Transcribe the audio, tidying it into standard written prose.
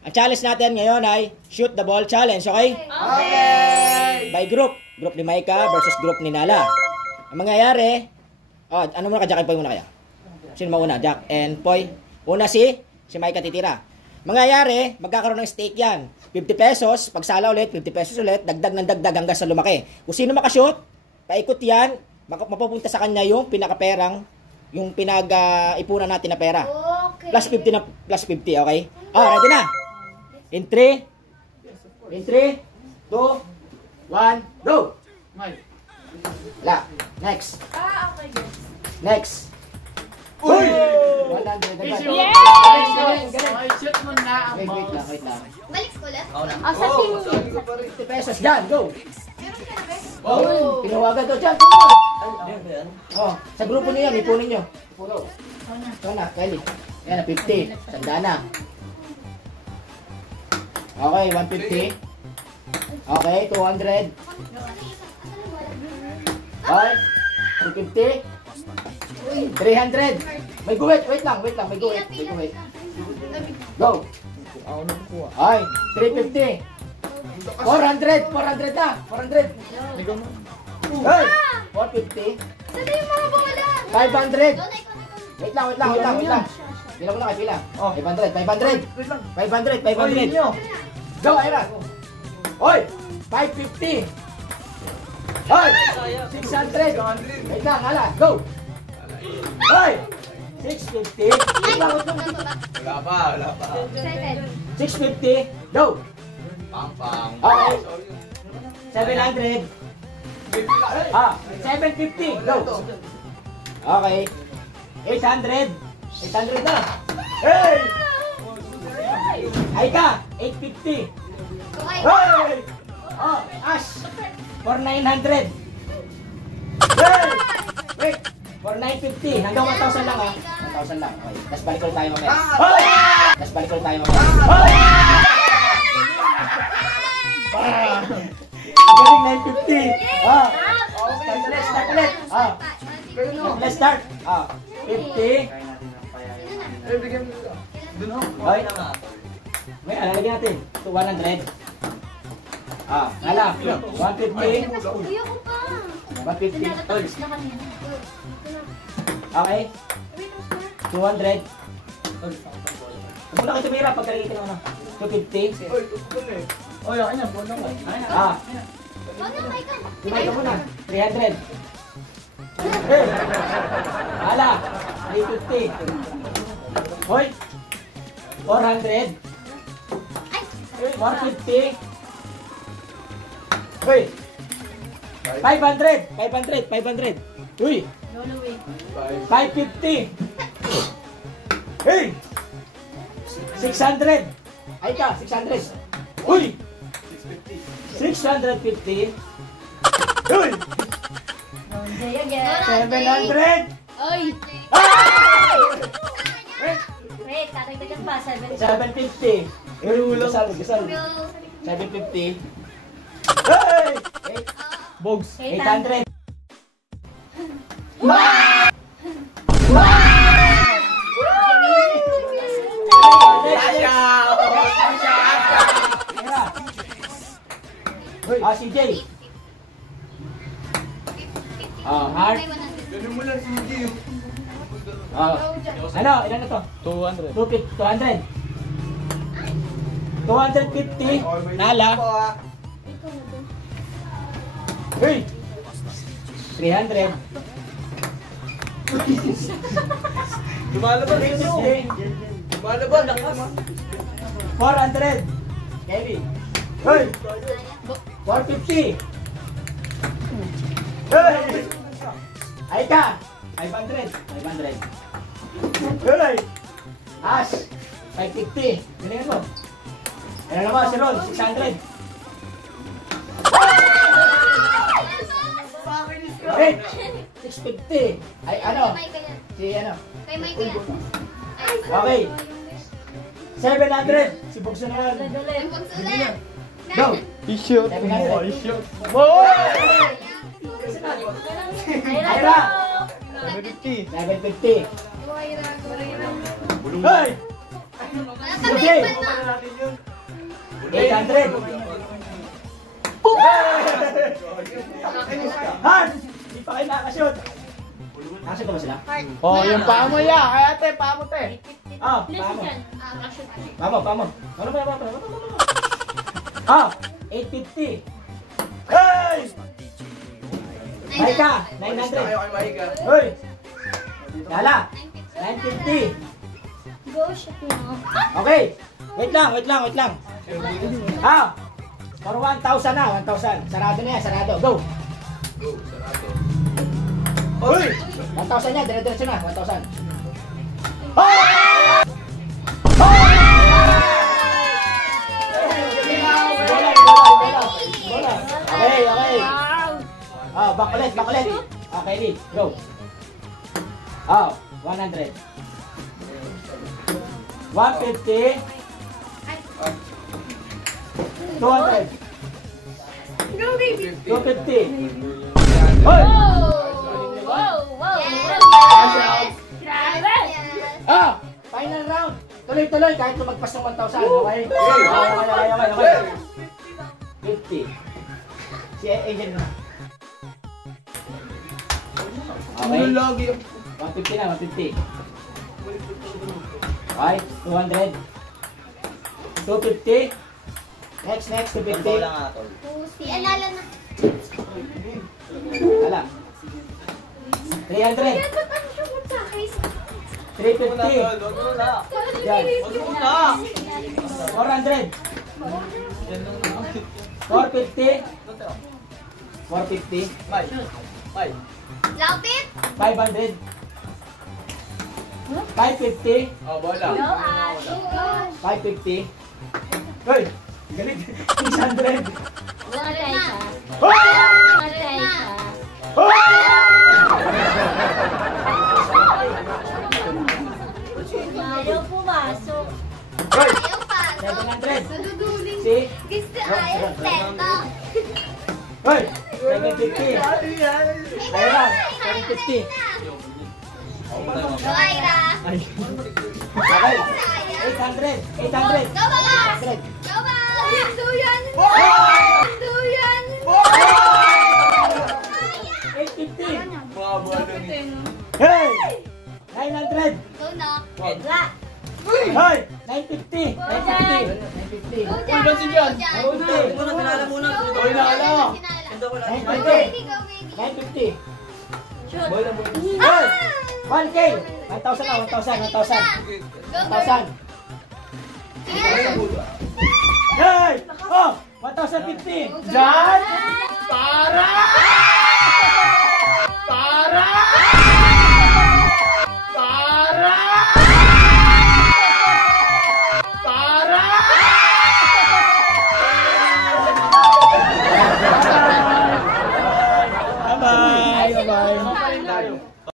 Ang challenge natin ngayon ay shoot the ball challenge, okay? Okay! By group. Group ni Maika versus group ni Nala. Ang mangyayari, ano muna ka, Jack and Poy muna kaya? Sino mauna? Jack and Poy? Una si Maika titira. Mangyayari, magkakaroon ng stake yan. 50 pesos, pagsala ulit, 50 pesos ulit, dagdag ng dagdag hanggang sa lumaki. Kung sino makashoot, paikot yan, mapupunta sa kanya yung pinakaperang, yung pinag-ipunan natin na pera. Okay. Plus 50 na, plus 50, okay? Ready na? In 3, 2, 1, go! La, next. Okay. Next. Uy! 100. Yes! Shoot mo na ang Wait balls. lang. Balik ko lang. Sa team. 50 pesos dyan, go! Meron ka na ba? Oh, pinawagan daw dyan. Sa grupo niyo yan, ipunin nyo. Puno. Ito na, Kelly. Yan na, 50. Sanda na. Okay, 150. Okay, 200. Okay, 250. 300. May guwit, wait lang, may guwit. Go. Okay, 350. 400 na, 400. Hey, 450. Saan yung mga bola? 500. Wait lang. Pila ko na kayo, pila. 500. Go, Ira. Oy, 550. Oy, 600. Wait lang, hala, go. Oy, 650. Wait lang. Wala pa. 650. Go. Pang. Okay. 700. 750. Go. Okay. 800. 800 na. Hey! Ay ka, 850. Hey! Ash. For 900. Hey! Wait. For 950. Hanggang 1,000 lang 1,000 lang. Okay. Tapos balik ulit tayo mamaya. Galing 950. Start ulit. Let's start. 50. Okay. May lalagyan natin. 100. Hala. 150. Kuya ko pa. 150. Tinatapos na kanina. Okay. 200. Huwag na kayo tumira pagkalitin mo na. 250. Oy, okay na. Buwan lang. Ano, Maika? Tumay ka muna. 300. Hey! Hala! 350. Hoy! 400. 150. Hoy! 500. Uy! 550. Hey! 600. Ay ka, 600. Uy! 650. Uy! 700. Oy! Wait! Tatagdagan pa. 750. Gasal. 750. Hey! Bogs. 800. CJ. Heart. Ganun mo lang si Gio. Ano? Ilan na to? 200. 200. 250. Nala. Hey! 300. Lumalaban ninyo. 350. Lumalaban. Lakas. 400. Kevin. Hey! 450. Hey! Ay ka! 500. Hey! Ash! 550. Galingan mo. Ano naman si Ron? 600. Hey! 650. Ay ano? Si ano? Kay Maika yan. Okay. 700. Si Bugso naman. Pagsulat. Go! I-shoot. 700. I-shoot. Ayra! 750. 750. Buhay na. Hey! Wala pa may ipan na. natin yun. 800. Hans! Hindi pa kayo nakakashoot. Nakashoot ba sila? Oh, yung paa mo ya. Ay ate, paa mo te. Ah, pamo. Kashoot. Pamo. Ano ba? Ah, 850. Hey! Maika, Alis na kayo 900. kay Maika. Hoy! Lala, 950. Go, shot mo. Okay. Wait lang. Ah, for 1,000 na, 1,000. Sarado na yan, sarado. Go! Go, sarado. Hoy! 1,000 yan, dire-diretso na, 1,000. Ah! Bola. Okay. Ah, back ulit. Okay, Lee, go. Ah, 100. 150. 200. Go, baby. 250. Hoy! Wow. Yes. Grabe. Ah! Final round! Tuloy-tuloy kahit lumagpas ng 1,000, okay? Okay. 50. Si Angel na. Okay? Ano lagi? 150 na, 150. Okay, 200. 250. Next, 250. Si Alala na. Hala. 300. Ano siya mo sa akin? 350. Yan. 400. 450. 450. May. Lapit. 500. 550. Oh, bola. Go, Ash. 550. Hoy! Galit. 600. Matay ka. Hoy! Matay ka. Ayaw pumasok. Hoy! Ayaw pa. 700. Naduduling. Si? Gusto ayaw. Tento. Hoy! 750. Ayun lang. 750. Go, Ira. Okay. 800. 800. Go, Balas. 800. Go, Balas. Duyan. Duyan. 850. Mga bola ni. Hey! 900. Go, na. Hoy! 950. 950. 950. Go, Jan. Uy, si Jan? Go, Jan. Oy, naala. 950. 950. Hoy! 1K. 1,000 na. 1,000. 1,000. 1,000. Hey! Oh! 1,050. Jan! Para!